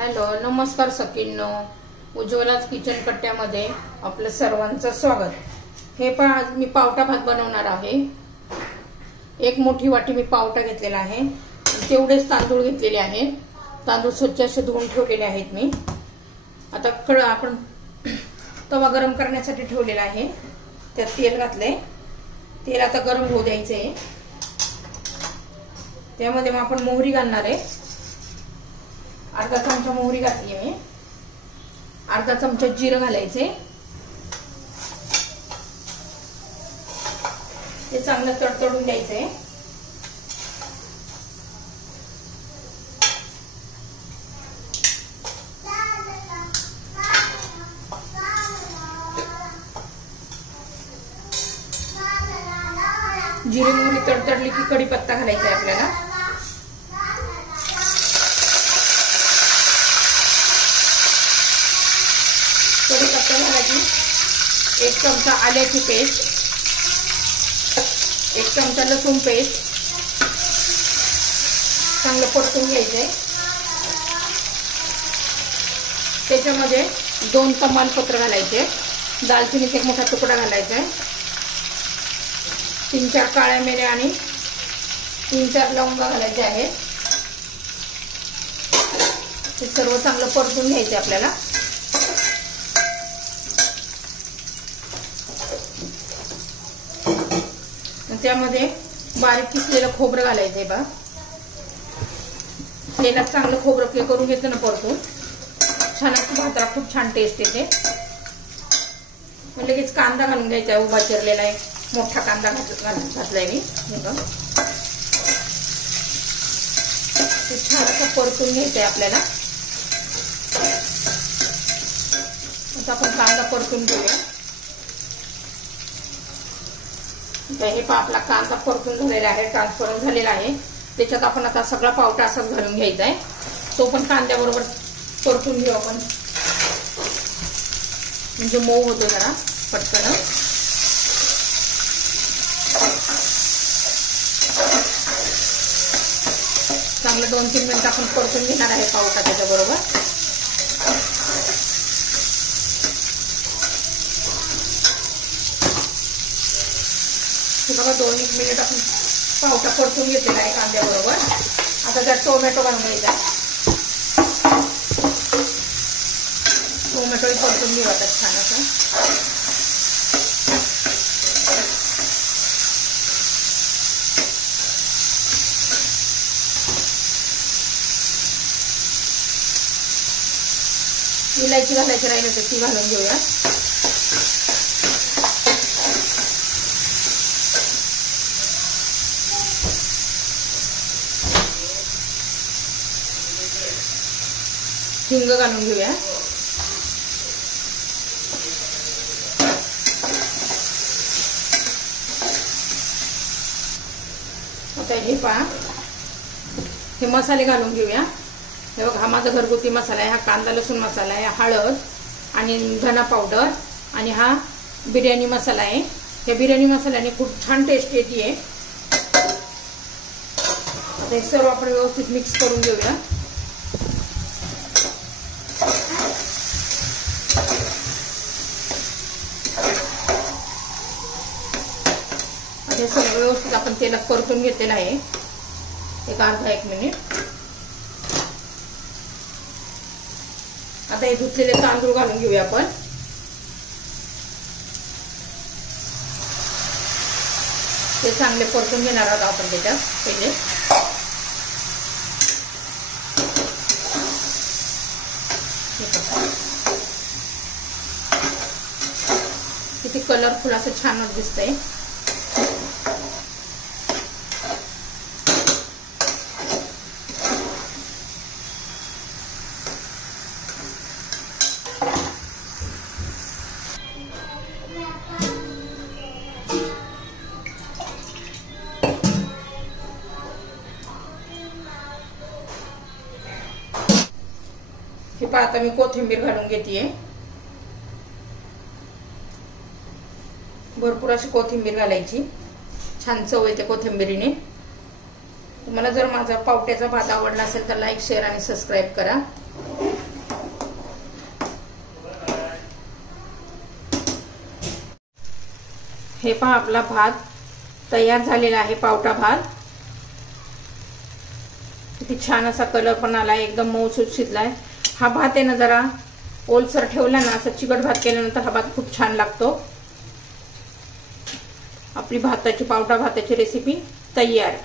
Hello नमस्कार सखींनो, उज्ज्वलाच kitchen कट्ट्यामध्ये आपलं सर्वांचं स्वागत। हे पहा, आज मी पावटा भात बनवणार आहे। एक मोठी वाटी मी पावटा घेतलेला आहे, तेवढेच तांदूळ घेतलेले आहेत। तांदूळ स्वच्छ असे धुवून ठेवलेले आहेत मी। आता आपण तवा गरम करण्यासाठी ठेवलेला आहे, त्यात तेल घातले। तेल आता गरम होऊ द्यायचे। त्यामध्ये मग आपण मोहरी घालणार आहे। अर्धा चमचा मोहरी घातली आहे। अर्धा चमचा जिरं घालायचे। ते चांगलं तडतडून द्यायचे। जिरे मोहरी तडतडली की कढीपत्ता घालायचा आहे आपल्याला। कढीपत्ता घालायची, एक चमचा आल्याची पेस्ट, एक चमचा लसूण पेस्ट चांगलं परतून घ्यायचंय। त्याच्यामध्ये 2 तमालपत्र घालायचे, दालचिनीचा एक मोठा तुकडा घालायचा आहे, 3-4 काळ्या मिऱ्या आणि 3-4 लवंग घालायचे आहेत। हे सर्व चांगलं परतून घ्यायचे आपल्याला। त्यामध्ये बारीक किसलेलं खोबरं घालायचंय बा। तेलात चांगलं खोबरं करून घेतलं ना परतून, छान भाताला खूप छान टेस्ट येते। लगेच कांदा घालून घ्यायचा, उभा चिरलेला आहे, मोठा कांदा घातलाय मी। छान असं परतून घ्यायचंय आपल्याला। आता आपण कांदा परतून घेऊया। हे आपला कांदा परतून झालेला आहे, ट्रान्सफरंट झालेला आहे। त्याच्यात आपण आता सगळा पावटा असा घालून घ्यायचा आहे। तो पण कांद्याबरोबर परतून घेऊ आपण, म्हणजे मऊ होतो जरा पटकन। चांगलं 2-3 मिनिट आपण परतून घेणार आहे पावटा त्याच्याबरोबर। बघा 2-1 मिनिट आपण पावटा परतून घेतलेला आहे कांद्याबरोबर। आता त्यात टोमॅटो घालून घ्यायचा, टोमॅटोही परतून घेऊ आता छान असं। इलायची घालायची राहिली तर ती घालून घेऊया। हिंग घालून घेऊया। आता हे पहा, हे मसाले घालून घेऊया। हे बघा, हा माझा घरगुती मसाला आहे, हा कांदा लसूण मसाला आहे, हळद आणि धना पावडर आणि हा बिर्याणी मसाला आहे। या बिर्याणी मसाल्याने खूप छान टेस्ट येते। आता हे सर्व आपण व्यवस्थित मिक्स करून घेऊया। हे सगळं व्यवस्थित आपण तेलात परतून घेतलेलं आहे, एक अर्धा-1 मिनिट। आता हे धुतलेले तांदूळ घालून घेऊया आपण। ते चांगले परतून घेणार आहोत आपण त्याच्यात पहिले। किती कलरफुल असं छान दिसतंय। हे पहा, आता मी कोथिंबीर घालून घेतेय। भरपूर अशी कोथिंबीर घालायची, छान चव येते कोथिंबीरीने। तुम्हाला जर माझा पावट्याचा भात आवडला असेल तर लाईक शेअर आणि सबस्क्राइब करा। हे पहा आपला भात तयार झालेला आहे, पावटा भात. किती छान असा कलर पण आला, एकदम मऊसूत शिजलाय. हा भात आहे ना जरा ओलसर ठेवला ना, असं चिकट भात केल्यानंतर हा भात खूप छान लागतो. आपली भाताची पावटा भाताची रेसिपी तयार.